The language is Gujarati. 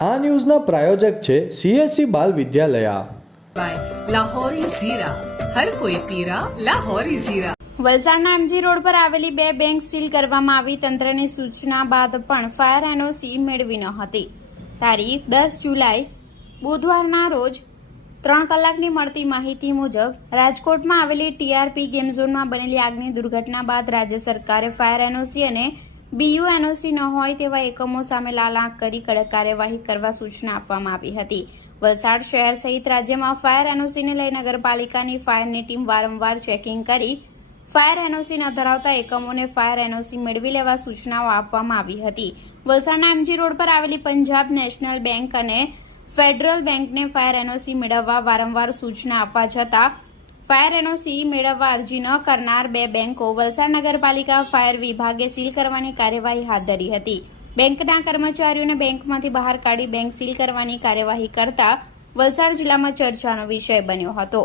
આ ન્યૂઝના પ્રાયોજક છે CSC બાલ વિદ્યાલયા। લાહોરી ઝીરા, હર કોઈ પીરા લાહોરી ઝીરા। વલસાડના MG રોડ પર આવેલી 2 બેંક સીલ કરવામાં આવી। તંત્રની સૂચના બાદ પણ ફાયર NOC મેળવી ન હતી। તારીખ 10 જુલાઈ બુધવારના રોજ 3 કલાકની મળતી માહિતી મુજબ રાજકોટમાં આવેલી TRP ગેમ ઝોનમાં બનેલી આગની દુર્ઘટના બાદ રાજ્ય સરકારે ફાયર NOC અને BU NOC ન હોય તેવા એકમો સામે લાલ આંખ કરી કડક કાર્યવાહી કરવા સૂચના આપવામાં આવી હતી। વલસાડ શહેર સહિત રાજ્યમાં ફાયર NOC ને લઈ નગરપાલિકાની ફાયરની ટીમ વારંવાર ચેકિંગ કરી ફાયર NOC ન ધરાવતા એકમોને ફાયર NOC મેળવી લેવા સૂચનાઓ આપવામાં આવી હતી। વલસાડના MG રોડ પર આવેલી પંજાબ નેશનલ બેંક અને ફેડરલ બેંકને ફાયર NOC મેળવવા વારંવાર સૂચના આપવા છતાં ફાયર NOC મેળવવા અરજી ન કરનાર 2 બેંકો વલસાડ નગરપાલિકા ફાયર વિભાગે સીલ કરવાની કાર્યવાહી હાથ ધરી હતી। બેંકના કર્મચારીઓને બેંકમાંથી બહાર કાઢી બેંક સીલ કરવાની કાર્યવાહી કરતા વલસાડ જિલ્લામાં ચર્ચાનો વિષય બન્યો હતો।